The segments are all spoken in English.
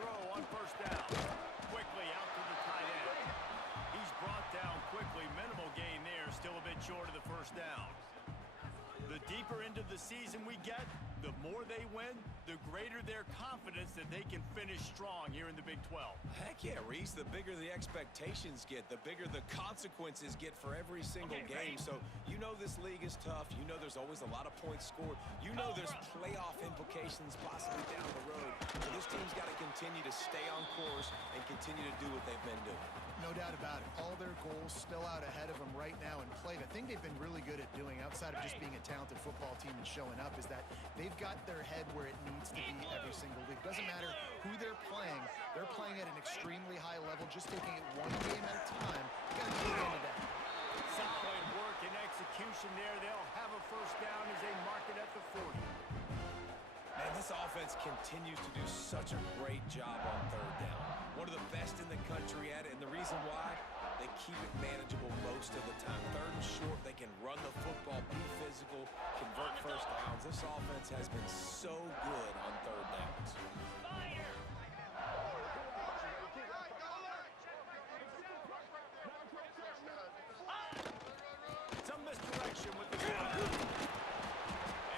throw on first down. Quickly out to the tight end. He's brought down quickly. Minimal gain there. Still a bit short of the first down. The deeper into the season we get, the more they win, the greater their confidence that they can finish strong here in the Big 12. Heck yeah, Reese. The bigger the expectations get, the bigger the consequences get for every single game. So you know this league is tough. You know there's always a lot of points scored. You know there's playoff implications possibly down the road. So this team's got to continue to stay on course and continue to do what they've been doing. No doubt about it. All their goals still out ahead of them right now in play. The thing they've been really good at doing, outside of just being a talented football team and showing up, is that they've got their head where it needs to be every single week. Doesn't matter who they're playing at an extremely high level, just taking it one game at a time. You got to get into that. Solid work and execution there. They'll have a first down as they mark it at the 40. Man, this offense continues to do such a great job on third down. One of the best in the country at it, and the reason why, they keep it manageable most of the time. Third and short, they can run the football, be physical, convert first downs. This offense has been so good on third downs. Some misdirection with the ball.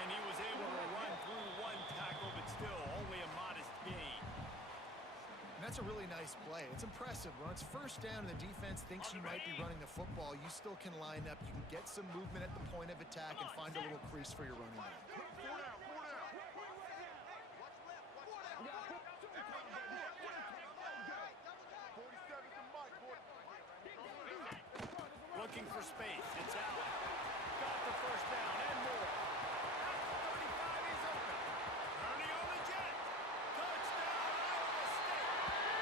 And he was able to run through one tackle, but still only a modest gain. And that's a really nice play. It's impressive. When it's first down and the defense thinks you might be running the football, you still can line up. You can get some movement at the point of attack and find a little crease for your running back. Looking for space. It's Allen. Got the first down and more. At the 35, he's open. Ernie on the jet. Touchdown, Iowa State.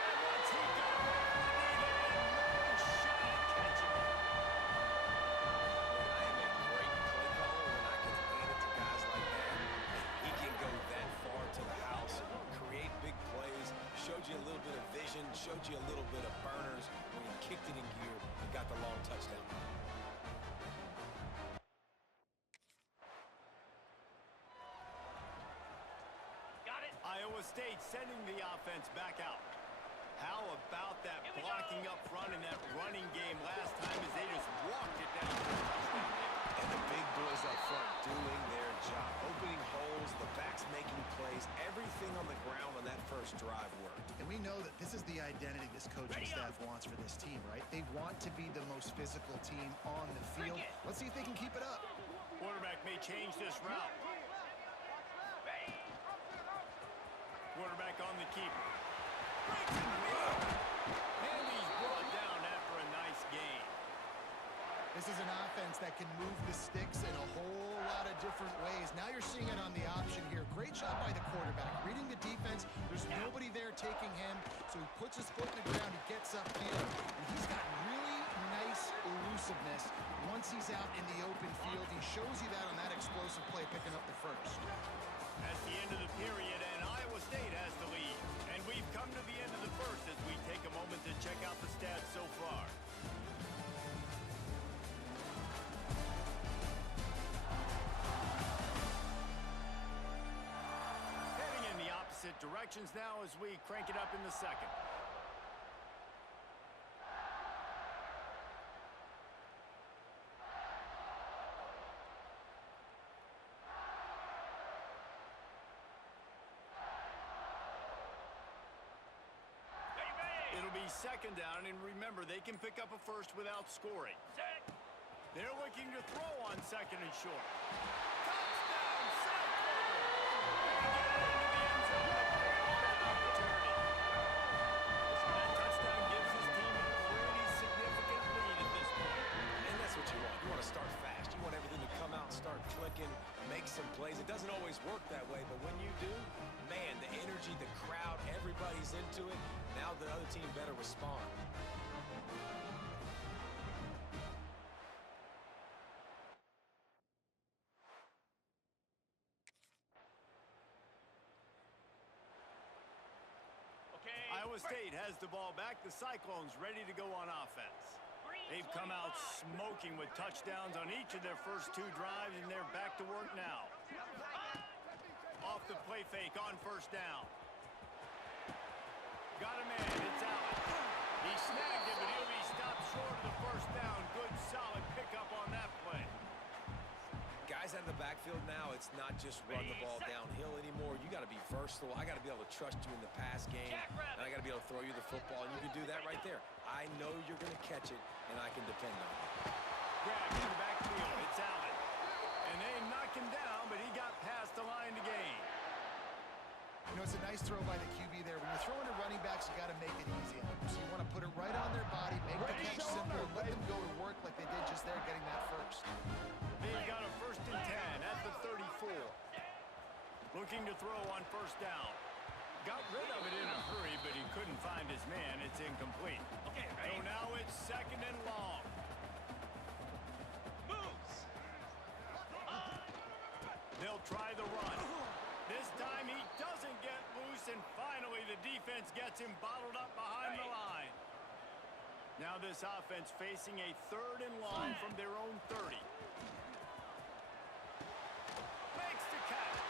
And once he got over the knee, they had no shot at catching him. I am a great play caller when I can hand it to guys like that. He can go that far to the house, create big plays, showed you a little bit of vision, showed you a little bit of burners when he kicked it in gear and got the long touchdown. Iowa State sending the offense back out. How about that blocking up front in that running game last time as they just walked it down for a touchdown there. And the big boys up front doing their job. Opening holes, the backs making plays, everything on the ground on that first drive worked. And we know that this is the identity this coaching staff wants for this team, right? They want to be the most physical team on the field. Let's see if they can keep it up. Quarterback may change this route. Quarterback on the keeper. Breaks in the middle. And he's brought down after a nice gain. This is an offense that can move the sticks in a whole lot of different ways. Now you're seeing it on the option here. Great job by the quarterback. Reading the defense, there's nobody there taking him, so he puts his foot in the ground, he gets upfield, and he's got really nice elusiveness once he's out in the open field. He shows you that on that explosive play, picking up the first. That's the end of the period, and Iowa State has the lead. And we've come to the end of the first as we take a moment to check out the stats so far. Heading in the opposite directions now as we crank it up in the second. It'll be second down, and remember, they can pick up a first without scoring. They're looking to throw on second and short. Touchdown, Cyclones! That touchdown gives his team a pretty significant lead at this point. And that's what you want. You want to start fast. You want everything to come out and start clicking, make some plays. It doesn't always work that way, but when you do, man, the energy, the crowd, everybody's into it. Now the other team better respond. Iowa State has the ball back. The Cyclones ready to go on offense. They've come out smoking with touchdowns on each of their first two drives, and they're back to work now. Off the play fake on first down. Got a man. It's Allen. He snagged it, but he'll be stopped short of the first down. Good, solid pickup on that play. Guys out of the backfield now, it's not just run the ball downhill anymore. You got to be versatile. I got to be able to trust you in the pass game, and I got to be able to throw you the football, and you can do that right there. I know you're going to catch it, and I can depend on it. Grab in the backfield. It's Allen. And they knock him down, but he got past the line to gain. You know, it's a nice throw by the QB there. When you're throwing to running backs, you got to make it easy on them. So you want to put it right on their body, make the catch simple, and let them go to work like they did just there, getting that first. They've got a 1st and 10 at the 34. Looking to throw on first down. Got rid of it in a hurry, but he couldn't find his man. It's incomplete. So now it's 2nd and long. They'll try the run. This time he doesn't get loose, and finally the defense gets him bottled up behind the line. Now this offense facing a 3rd and long from their own 30. Makes the catch.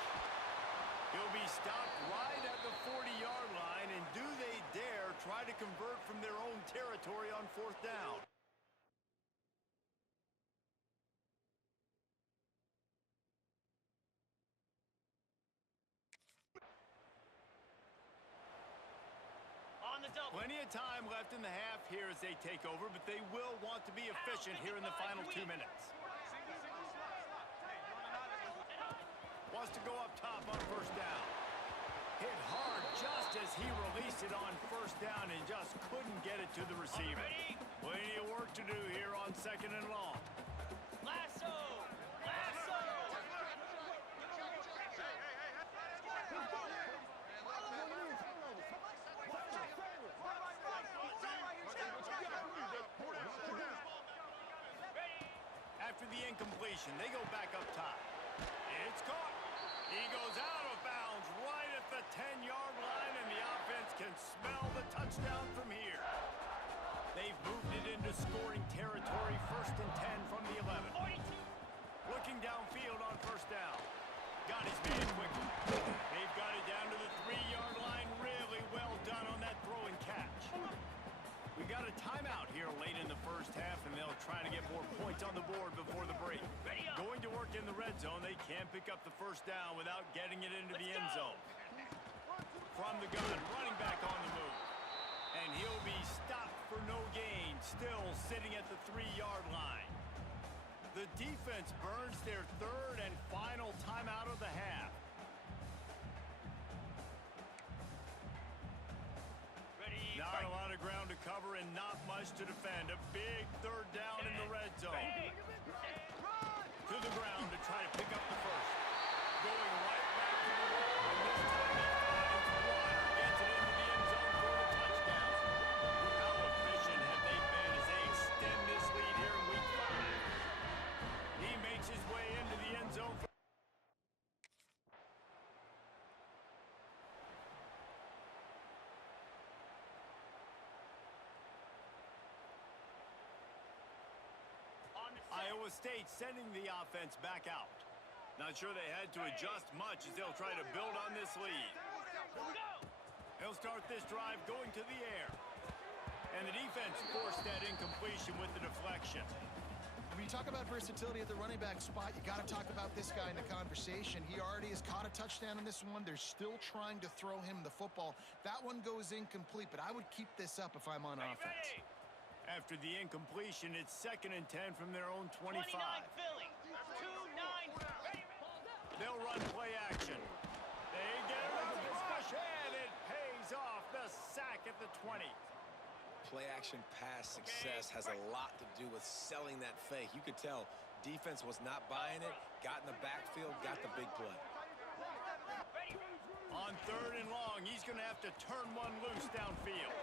He'll be stopped right at the 40-yard line, and do they dare try to convert from their own territory on 4th down? Plenty of time left in the half here as they take over, but they will want to be efficient here in the final 2 minutes. Wants to go up top on first down. Hit hard just as he released it on first down and just couldn't get it to the receiver. Plenty of work to do here on 2nd and long. Lasso! After the incompletion, they go back up top. It's caught. He goes out of bounds right at the 10-yard line, and the offense can smell the touchdown from here. They've moved it into scoring territory, 1st and 10 from the 11. Looking downfield on first down. Got his man quickly. They've got it down to the 3-yard line. Really well done on that throw and catch. We got a timeout here late in the first half, and they'll try to get more points on the board before the break. Going to work in the red zone. They can't pick up the first down without getting it into the end zone. From the gun, running back on the move. And he'll be stopped for no gain, still sitting at the 3-yard line. The defense burns their 3rd and final timeout of the half. Not a lot of ground to cover and not much to defend. A big 3rd down in the red zone. To the ground to try to pick up the first. Going right back to the wall, and this time he finds Water. Gets it into the end zone for the touchdown. How efficient have they been as they extend this lead here in week 5? He makes his way into the end zone. Iowa State sending the offense back out. Not sure they had to adjust much as they'll try to build on this lead. They'll start this drive going to the air. And the defense forced that incompletion with the deflection. When you talk about versatility at the running back spot, you got to talk about this guy in the conversation. He already has caught a touchdown in this one. They're still trying to throw him the football. That one goes incomplete, but I would keep this up if I'm on offense. After the incompletion, it's 2nd and 10 from their own 25. They'll run play action. They get it up to push, and it pays off. The sack at the 20. Play action pass success has a lot to do with selling that fake. You could tell defense was not buying it, got in the backfield, got the big play. On 3rd and long, he's going to have to turn one loose downfield.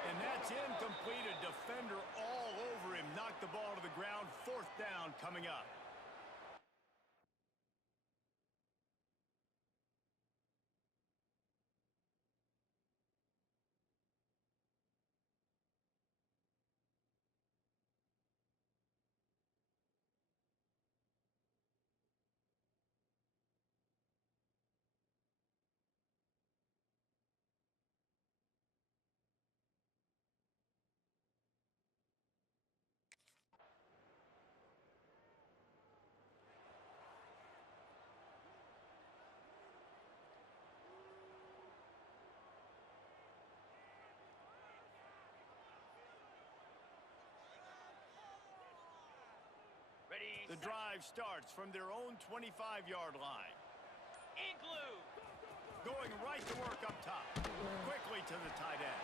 And that's incomplete. A defender all over him. Knocked the ball to the ground. 4th down coming up. The drive starts from their own 25-yard line. Igloo. Going right to work up top. Quickly to the tight end.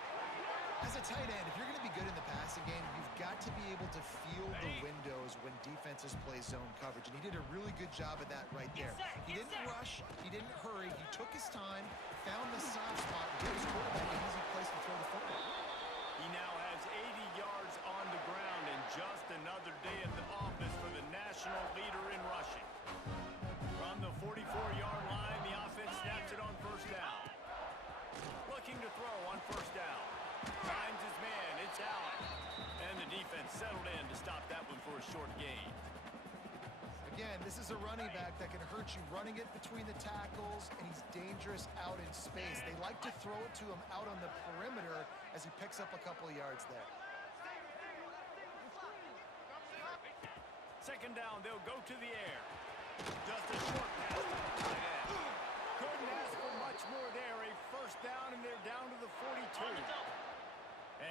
As a tight end, if you're going to be good in the passing game, you've got to be able to feel the windows when defenses play zone coverage. And he did a really good job of that right there. He didn't rush. He didn't hurry. He took his time, found the soft spot, and gave his quarterback an easy place to throw the football. He now has 80 yards on the ground and just another day at the office for the national leader in rushing. From the 44-yard line, the offense snaps it on first down. Looking to throw on first down. Finds his man, it's Allen. And the defense settled in to stop that one for a short gain. Again, this is a running back that can hurt you running it between the tackles, and he's dangerous out in space. They like to throw it to him out on the perimeter as he picks up a couple of yards there. Second down, they'll go to the air. Just a short pass to the tight end. Couldn't ask for much more there. A first down, and they're down to the 42.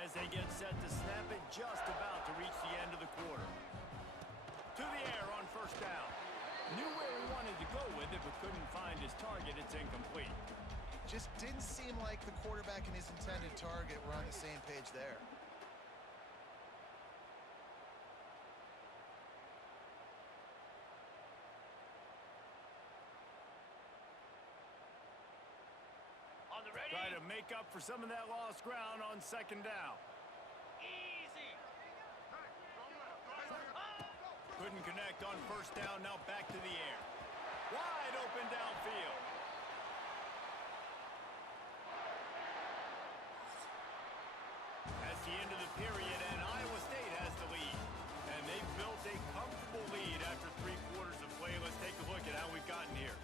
As they get set to snap it, just about to reach the end of the quarter. To the air on first down. Knew where he wanted to go with it, but couldn't find his target. It's incomplete. Just didn't seem like the quarterback and his intended target were on the same page there. Try to make up for some of that lost ground on second down. Easy. Couldn't connect on first down, now back to the air. Wide open downfield. That's the end of the period, and Iowa State has the lead. And they've built a comfortable lead after 3 quarters of play. Let's take a look at how we've gotten here.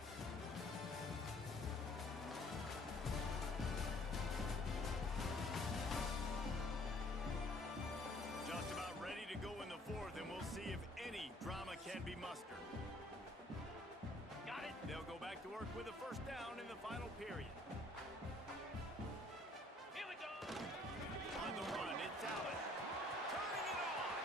Just about ready to go in the fourth, and we'll see if any drama can be mustered. Got it. They'll go back to work with a first down in the final period. Here we go. On the run, it's Allen. Turning it on.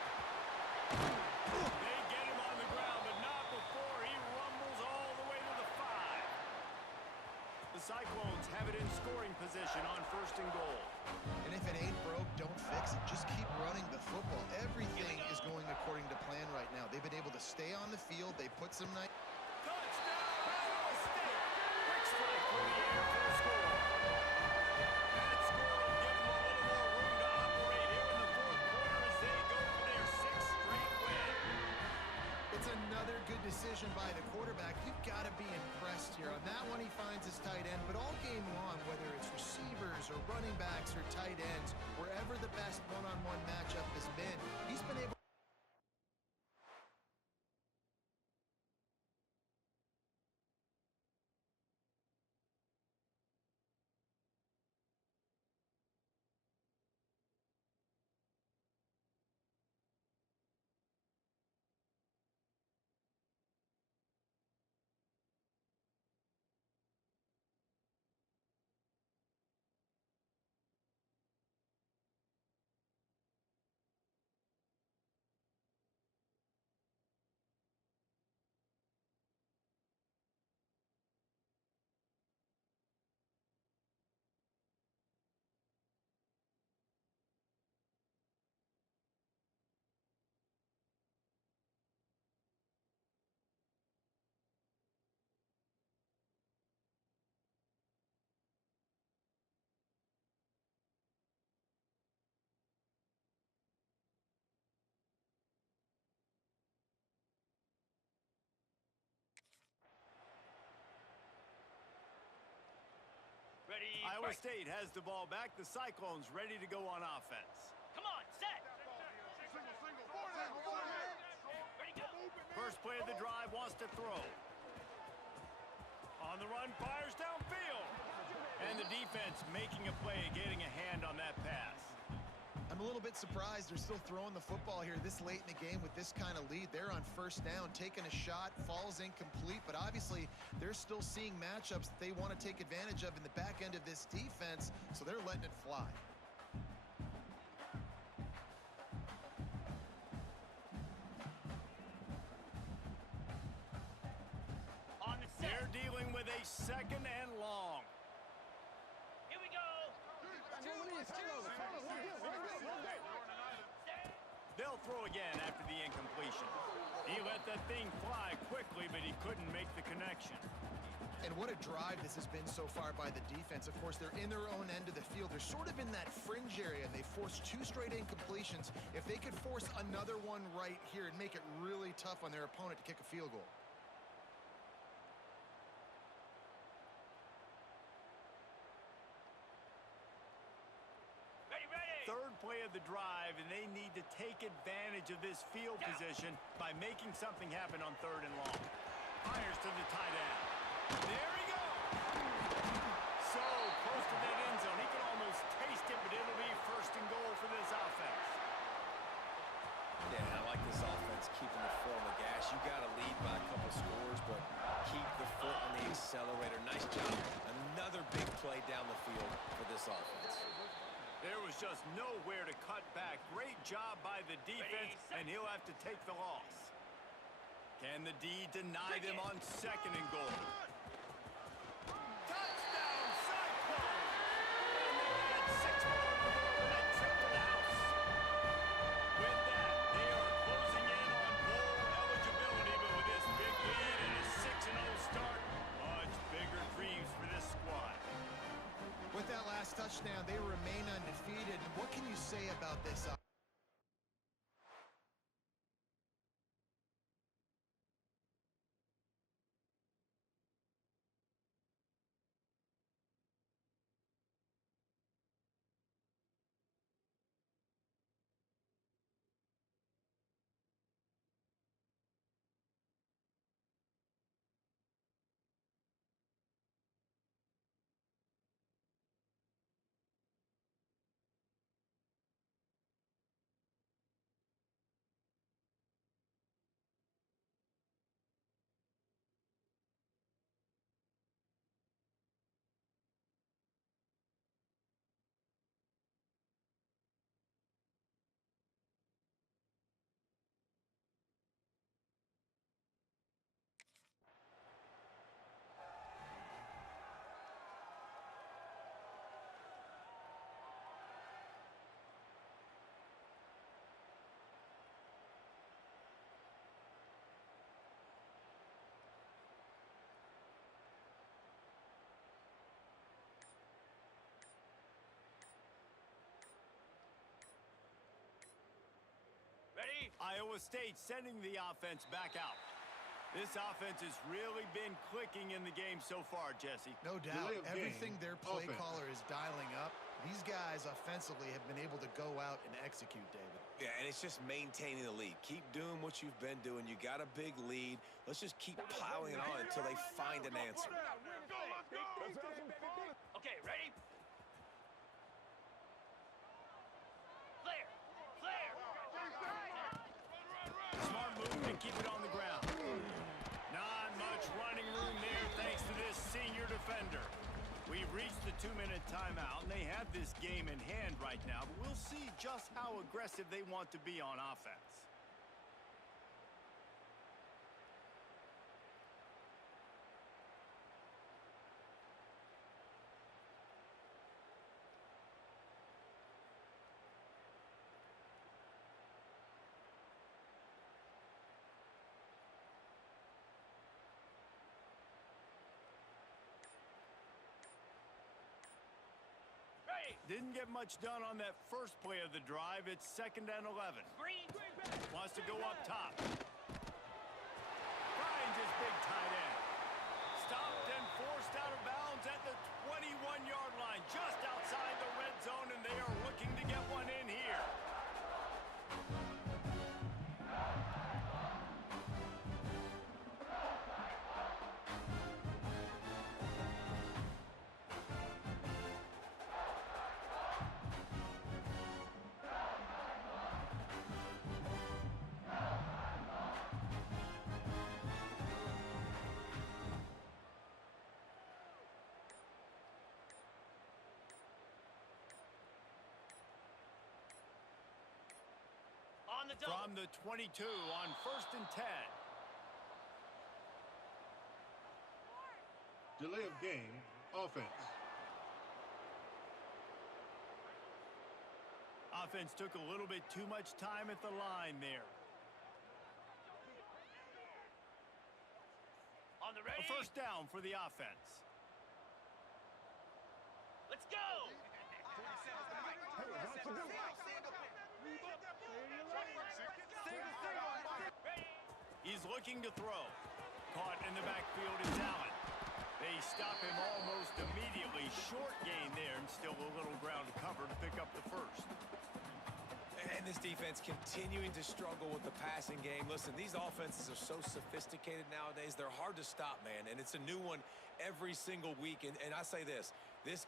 They get him on the ground, but not before he rumbles all the way to the 5. The Cyclones have it in scoring position on first and goal. And if it ain't broke, don't fix it. Just keep running the football. Everything is going according to plan right now. They've been able to stay on the field. They put some nice... Touchdown, Iowa State! Quick strike for the air for the score. That score will give them a little more room to operate here in the fourth quarter as they go for their 6th straight win. It's another good decision by the quarterback. You've got to be impressed here. On that one, he finds his tight end. But all game long, whether it's receivers or running backs or tight ends, wherever the best one-on-one matchup has been, he's been able... Ready. Iowa fight. State has the ball back. The Cyclones ready to go on offense. Come on, set. Ready, go. First play of the drive, wants to throw. On the run, fires downfield. And the defense making a play, getting a hand on that pass. I'm a little bit surprised they're still throwing the football here this late in the game with this kind of lead. They're on first down, taking a shot, falls incomplete, but obviously they're still seeing matchups that they want to take advantage of in the back end of this defense, so they're letting it fly. second and long. Here we go. They'll throw again after the incompletion. He let that thing fly quickly, but he couldn't make the connection. And what a drive this has been so far by the defense. Of course, they're in their own end of the field. They're sort of in that fringe area, and they forced 2 straight incompletions. If they could force another one right here and make it really tough on their opponent to kick a field goal. Ready, ready. Third play of the drive, and they need to take advantage of this field position by making something happen on 3rd and long. Fires to the tight end. There he goes! So close to that end zone. He can almost taste it, but it'll be 1st and goal for this offense. Yeah, I like this offense keeping the foot on the gas. You got to lead by a couple scores, but keep the foot on the accelerator. Nice job. Another big play down the field for this offense. There was just nowhere to cut back. Great job by the defense, and he'll have to take the loss. Can the D deny them on 2nd and goal? Touchdown, Cyclones! And they add 6 more to go for that trip to the house. With that, they are closing in on bowl eligibility, but with this big lead and a 6-0 start, much bigger dreams for this squad. With that last touchdown, they remain undefeated. What can you say about this? Ready. Iowa State sending the offense back out. This offense has really been clicking in the game so far, Jesse. No doubt. Delay of Everything game. their play Offense. caller is dialing up, these guys offensively have been able to go out and execute, David. Yeah, and it's just maintaining the lead. Keep doing what you've been doing. You got a big lead. Let's just keep plowing it on until they find an answer. Okay, ready. Flare. Flare. Smart move to keep it on the ground. Not much running room there thanks to this senior defender. We've reached the 2-minute timeout, and they have this game in hand right now, but we'll see just how aggressive they want to be on offense. Ready. Didn't get much done on that first play of the drive. It's 2nd and 11. Green. Wants to go up top. Finds his big tight end. Stopped and forced out of bounds at the 21-yard line, just outside the red zone, and they are looking to get one in here. On the double. From the 22 on 1st and 10. Delay of game, offense. Offense took a little bit too much time at the line there. On the ready. A first down for the offense. Let's go. Ready. He's looking to throw. Caught in the backfield is Allen. They stop him almost immediately. Short gain there and still a little ground to cover to pick up the first. And this defense continuing to struggle with the passing game. Listen, these offenses are so sophisticated nowadays. They're hard to stop, man. And it's a new one every single week. And I say this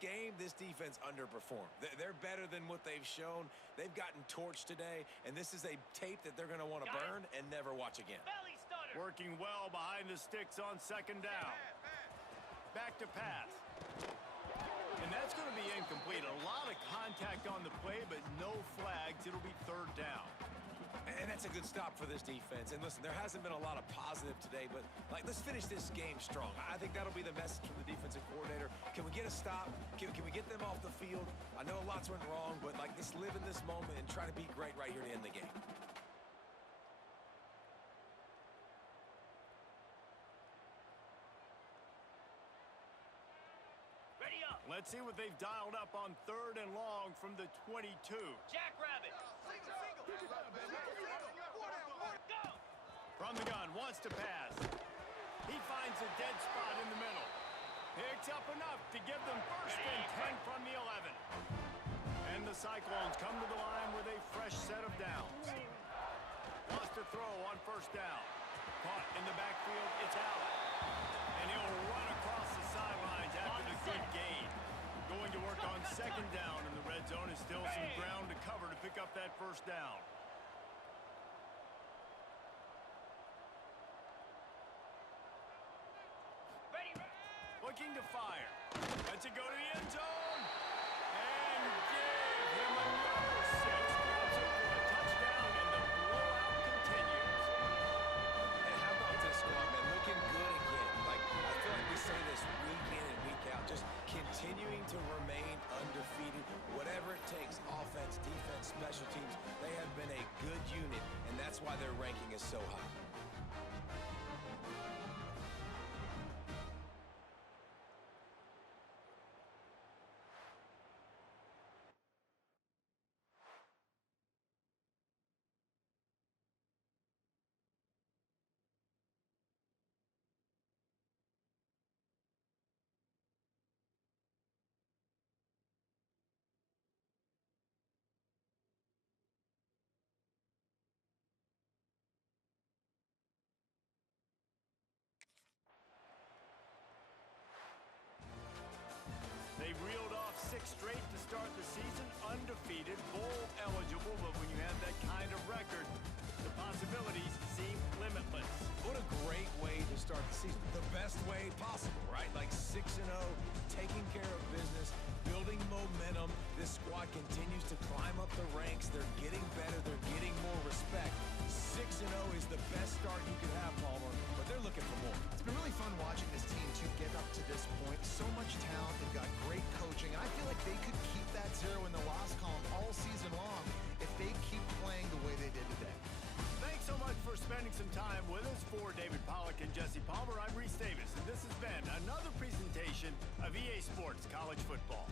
game, this defense underperformed. They're better than what they've shown. They've gotten torched today. And this is a tape that they're going to want to burn and never watch again. Belly stutter. Working well behind the sticks on second down. Back to pass. And that's going to be incomplete. A lot of contact on the play, but no flags. It'll be third down. And that's a good stop for this defense. And listen, there hasn't been a lot of positive today, but let's finish this game strong. I think that'll be the message from the defensive coordinator. Can we get a stop? Can we get them off the field? I know lots went wrong, but let's live in this moment and try to be great right here to end the game. Ready up. Let's see what they've dialed up on third and long from the 22. Jackrabbit. Go. From the gun, wants to pass. He finds a dead spot in the middle. Picks up enough to give them first and 10 from the 11. And the Cyclones come to the line with a fresh set of downs. Wants to throw on first down. Caught in the backfield, it's Allen. And he'll run across the sidelines after the good gain. Going to work on second down in the red zone is still some ground to cover to pick up that first down. Ready. Looking to fire. Lets it go to the end zone. And give him another 6. Grabs it for a touchdown, and the blowout continues. And how about this squad, man? Looking good again. I feel like we say this week in and week out. Just continuing to remain undefeated. Whatever it takes, offense, defense, special teams, they have been a good unit, and that's why their ranking is so high. They reeled off 6 straight to start the season, undefeated, bowl eligible, but when you have that kind of record, the possibilities seem limitless. What a great way to start the season. The best way possible, right? 6-0, taking care of business, building momentum. This squad continues to climb up the ranks. They're getting better. They're getting more respect. 6-0 is the best start you could have, Palmer, but they're looking for more. It's been really fun watching this team to get up to this point. So much talent. They've got great coaching, and I feel like they could keep that 0 in the loss column all season long if they keep playing the way they did today. Thanks so much for spending some time with us. For David Pollack and Jesse Palmer, I'm Reese Davis, and this has been another presentation of EA Sports College Football.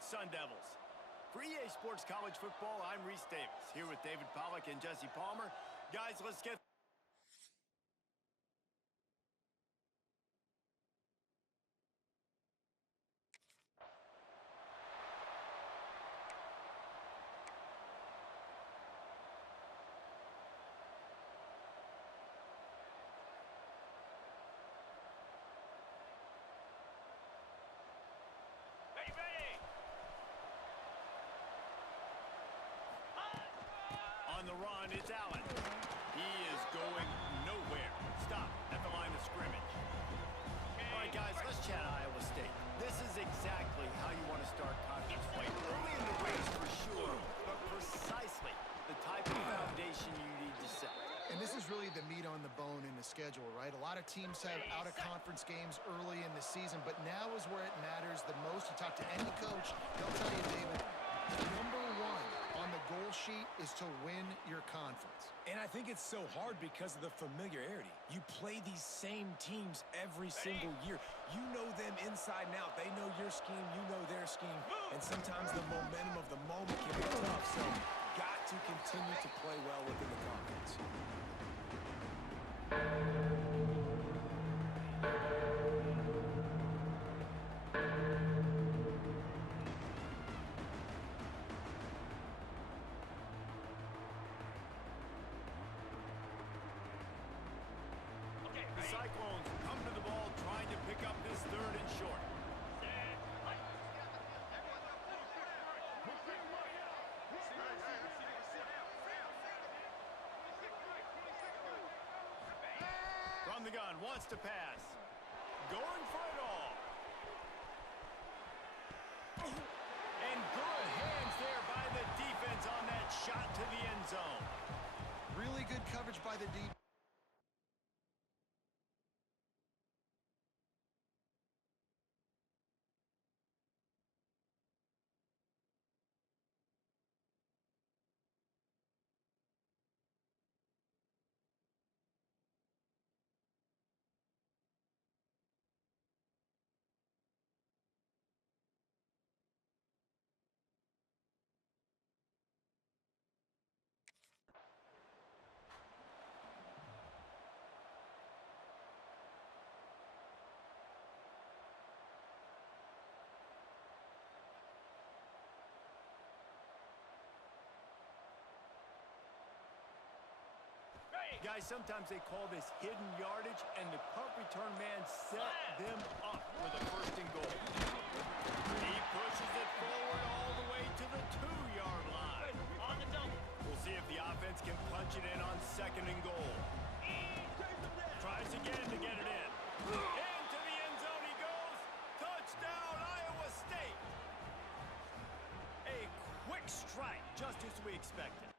Detroit Sun Devils. For EA Sports College Football, I'm Reese Davis, here with David Pollack and Jesse Palmer. Guys, let's get... Ready, ready. On the run, it's Allen. He is going nowhere. Stop at the line of scrimmage. All right, guys, let's chat Iowa State. This is exactly how you want to start conference play. Early in the race for sure, but precisely the type of foundation you need to set. And this is really the meat on the bone in the schedule, right? A lot of teams have out-of-conference games early in the season, but now is where it matters the most. You talk to any coach, they'll tell you, David, number one on the goal sheet is to win your conference. And I think it's so hard because of the familiarity. You play these same teams every single year. You know them inside and out. They know your scheme, you know their scheme. And sometimes the momentum of the moment can be tough. So got to continue to play well within the conference. Okay, The ready. Cyclones come to the ball trying to pick up this third and short. Set. Fight. From the gun, wants to pass. Going for it all. And good hands there by the defense on that shot to the end zone. Really good coverage by the deep. Ready. Guys, sometimes they call this hidden yardage, and the punt return man set them up for the first and goal. He pushes it forward all the way to the 2-yard line. On the double. We'll see if the offense can punch it in on second and goal. Tries again to get it in. Into the end zone he goes. Touchdown, Iowa State. A quick strike, just as we expected.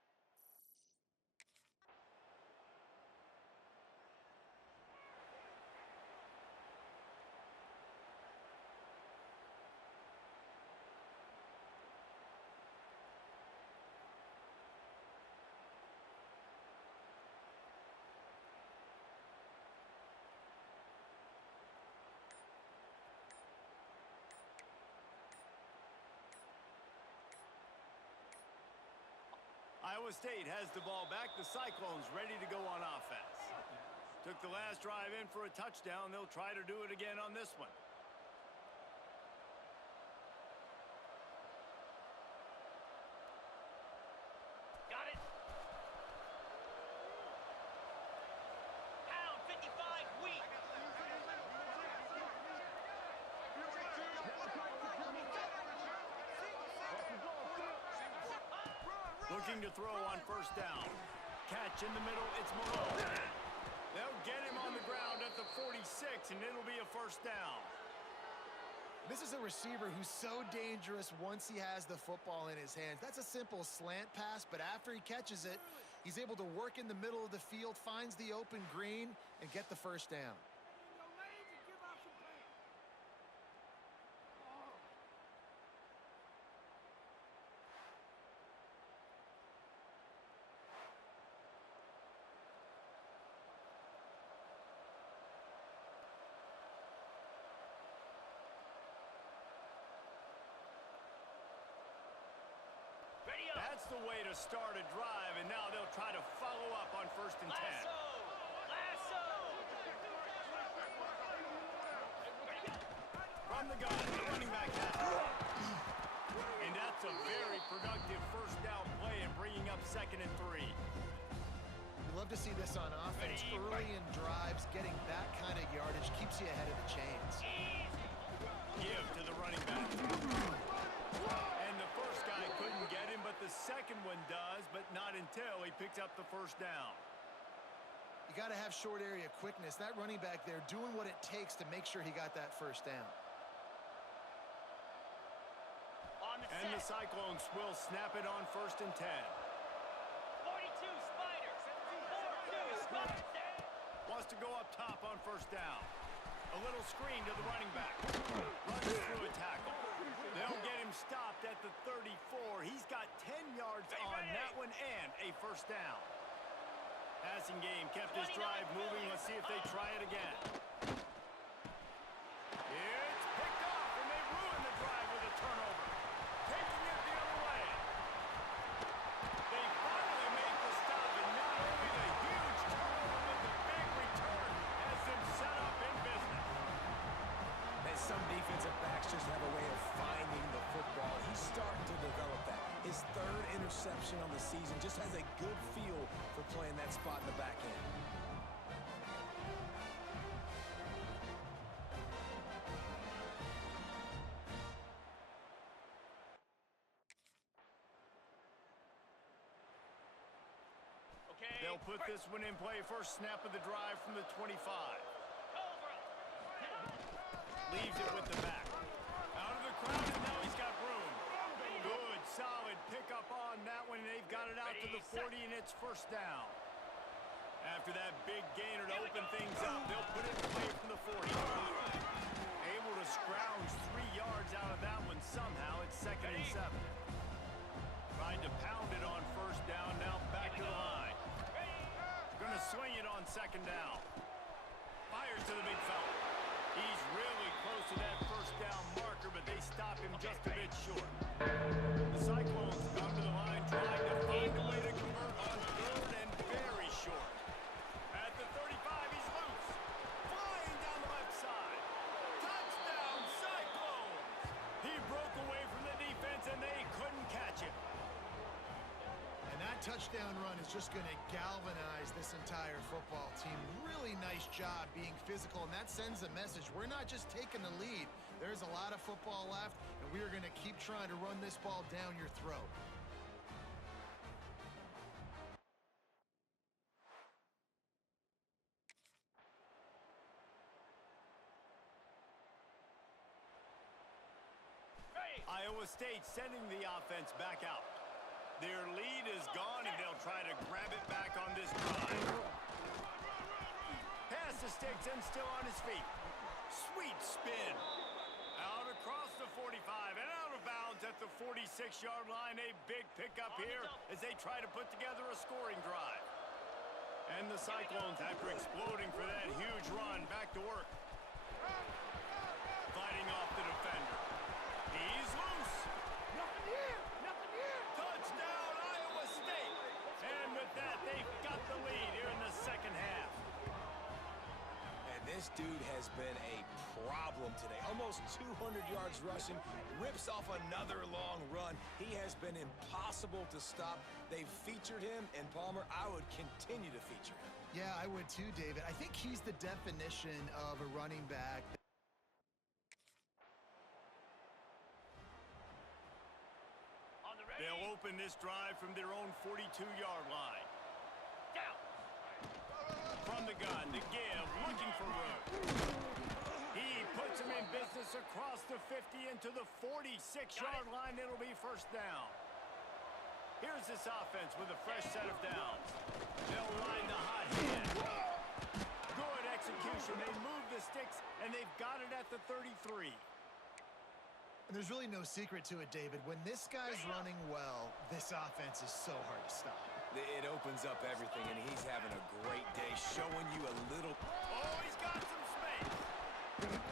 Iowa State has the ball back. The Cyclones ready to go on offense. Took the last drive in for a touchdown. They'll try to do it again on this one. Got it. Pound 55 weak. Looking to throw on first down. Catch in the middle, it's Malone. They'll get him on the ground at the 46, and it'll be a first down. This is a receiver who's so dangerous once he has the football in his hands. That's a simple slant pass, but after he catches it, he's able to work in the middle of the field, finds the open green, and get the first down. the way to start a drive, and now they'll try to follow up on 1st and 10. Lasso! Lasso! From the gun, the running back has it. And that's a very productive first down play and bringing up 2nd and 3. We love to see this on offense. Early in drives, getting that kind of yardage keeps you ahead of the chains. Give to the running back. And the first guy couldn't get him, but the second one does, but not until he picks up the first down. You got to have short area quickness. That running back there doing what it takes to make sure he got that first down. And the Cyclones will snap it on 1st and 10. 42 Spiders! 42 Spiders! Wants to go up top on 1st down. A little screen to the running back. Runs through a tackle. They'll get him stopped at the 34. He's got 10 yards on that one and a first down. Passing game kept his drive moving. Let's see if they try it again. It's picked off, and they ruin the drive with a turnover. Taking it the other way. They finally make the stop, and not only the huge turnover, but the big return has them set up in business. And some defensive backs just have a way of finding the football. He's starting to develop that. His 3rd interception on the season, just has a good feel for playing that spot in the back end. Okay. They'll put this one in play. First snap of the drive from the 25. Cobra! Leaves it with the back. Out of the crowd, and now he's got room. Good, solid pickup on that one. They've got it out to the 40, and it's first down. After that big gainer to open things up, they'll put it in play from the 40. Able to scrounge 3 yards out of that one somehow. It's 2nd and 7. Tried to pound it on first down. Now back to the line. Going to swing it on 2nd down. Fires to the big fella. He's really close to that first down marker, but they stop him just a bit short. The Cyclones come to the line trying to find a way to convert on 3rd and very short. At the 35, he's loose. Flying down the left side. Touchdown, Cyclones! He broke away from the defense, and they couldn't catch him. And that touchdown run is just going to galvanize this entire football team. Really nice job being physical, and that sends a message. We're not just taking the lead. There's a lot of football left, and we are going to keep trying to run this ball down your throat. Iowa State sending the offense back out. Their lead is gone, and they'll try to grab it back on this drive. Pass to Sticks and still on his feet. Sweet spin. Out across the 45 and out of bounds at the 46-yard line. A big pickup here as they try to put together a scoring drive. And the Cyclones, after exploding for that huge run, back to work. Fighting off the defender. He's loose. Nothing here! Nothing here! Touchdown, Iowa State. And with that, they've got the lead here in the second half. And this dude has been a problem today. Almost 200 yards rushing, rips off another long run. He has been impossible to stop. They've featured him, and Palmer, I would continue to feature him. Yeah, I would too, David. I think he's the definition of a running back. On the ready. They'll open this drive from their own 42-yard line. Down. From the gun, the give, looking for room. He puts him in business across the 50 into the 46-yard line. It'll be first down. Here's this offense with a fresh set of downs. They'll line the hot hand. Good execution. They move the sticks, and they've got it at the 33. And there's really no secret to it, David. When this guy's running well, this offense is so hard to stop. It opens up everything, and he's having a great day, showing you a little... Oh, he's got some space.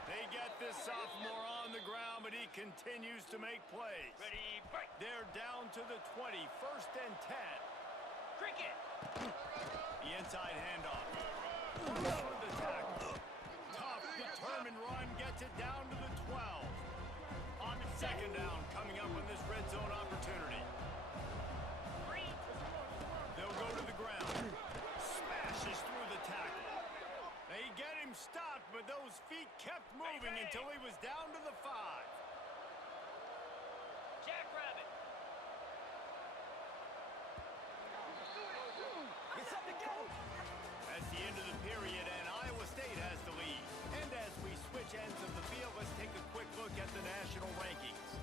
They get this sophomore on the ground, but he continues to make plays. Ready, break. They're down to the 20, 1st and 10. Cricket. The inside handoff. For the tackle. Tough, determined run gets it down to the 12. On 2nd down, coming up on this red zone opportunity. They'll go to the ground. Smashes through the tackle. They get him stopped, but those feet kept moving until he was down to the 5. Jackrabbit. It's up to go. That's the end of the period, and Iowa State has the lead. And as we switch ends of the field, let's take a quick look at the national rankings.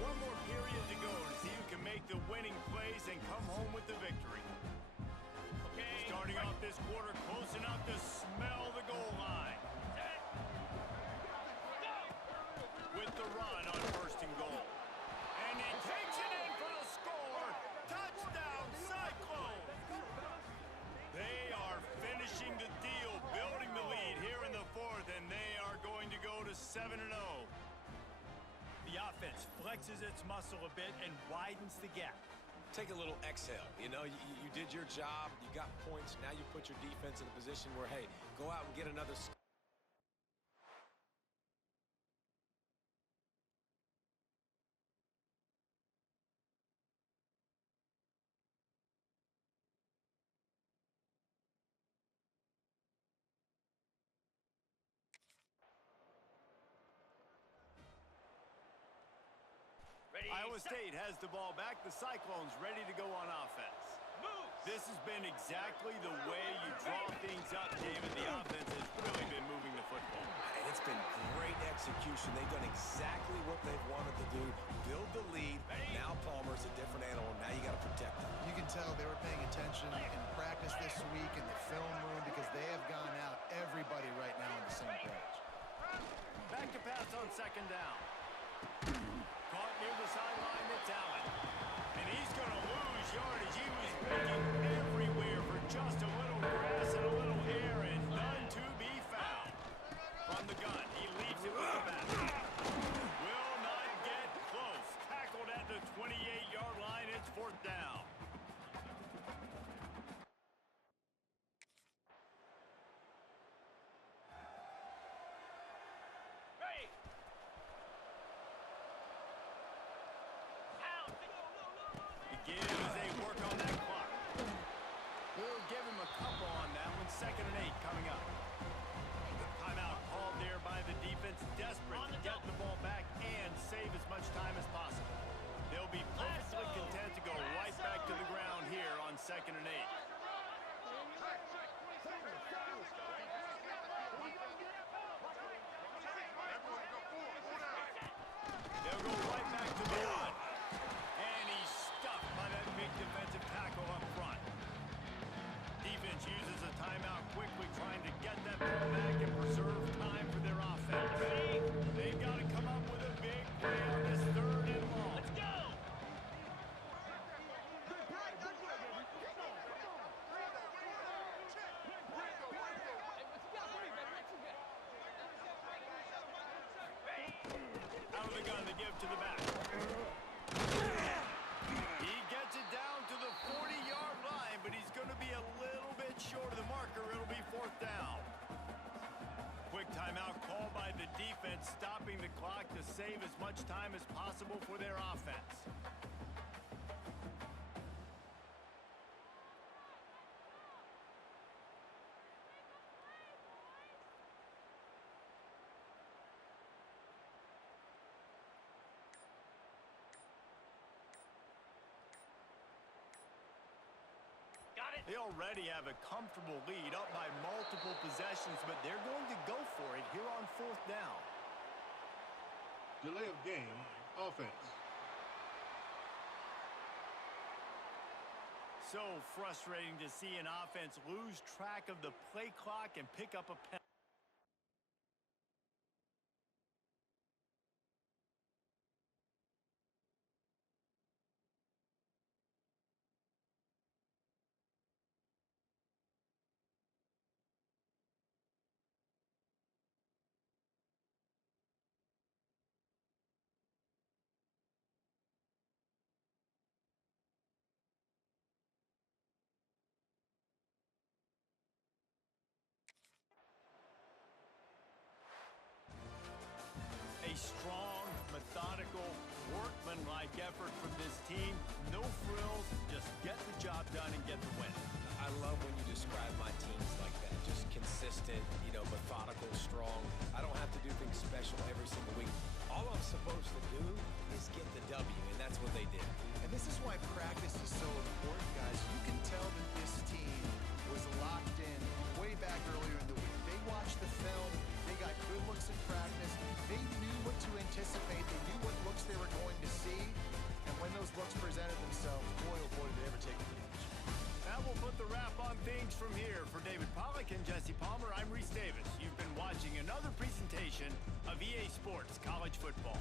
One more period to go to see who can make the winning plays and come home with the victory. Okay. Starting off this quarter close enough to smell the goal line. Set. Go. With the run on 1st and goal. And he takes it in for the score. Touchdown, Cyclones! They are finishing the deal, building the lead here in the 4th, and they are going to go to 7-0. The offense flexes its muscle a bit and widens the gap. Take a little exhale. You know, you did your job. You got points. Now you put your defense in a position where, hey, go out and get another. Ready, Iowa set. State has the ball back. The Cyclones ready to go on offense. Move. This has been exactly the way you draw things up, David. The offense has really been moving the football. And it's been great execution. They've done exactly what they've wanted to do. Build the lead. Now Palmer's a different animal. Now you got to protect him. You can tell they were paying attention in practice this week in the film room because they have gone out, everybody right now on the same page. Back to pass on 2nd down. Caught near the sideline, it's Allen. And he's going to lose yardage. He was looking everywhere for just a little grass and a little air, and none to be found. From the gun, he leaves it with the back. Will not get close. Tackled at the 28-yard line. It's 4th down. Ready. Out. Again, as they work on that clock. We'll give him a couple on that one. 2nd and 8 coming up. The timeout called there by the defense, desperate to get the ball back and save as much time as possible. They'll be perfectly content to go right back to the ground here on 2nd and 8. They'll go right back to the run. And he's stuffed by that big defensive tackle up front. Defense uses a timeout quickly, trying to get that ball back and preserve time for their offense. They've got to come up with a big play on this 3rd and long. Let's go. Out of the gun, they give to the back. He gets it down to the 40-yard line, but he's going to be a little bit short of the marker. It'll be 4th down. Quick timeout called by the defense, stopping the clock to save as much time as possible for their offense. Got it. They already have a comfortable lead, up by multiple possessions, but they're going to go for it here on 4th down. Delay of game, offense. So frustrating to see an offense lose track of the play clock and pick up a penalty. effort from this team. No frills, just get the job done and get the win. I love when you describe my teams like that. Just consistent, methodical, strong. I don't have to do things special every single week. All I'm supposed to do is get the W, and that's what they did. And this is why practice is so important, guys. You can tell that this team was locked in way back earlier in the week. They watched the film. They got good looks in practice. They knew what to anticipate. They knew what looks they were going to see. And when those looks presented themselves, boy, oh boy, did they ever take advantage. That will put the wrap on things from here. For David Pollack and Jesse Palmer, I'm Reese Davis. You've been watching another presentation of EA Sports College Football.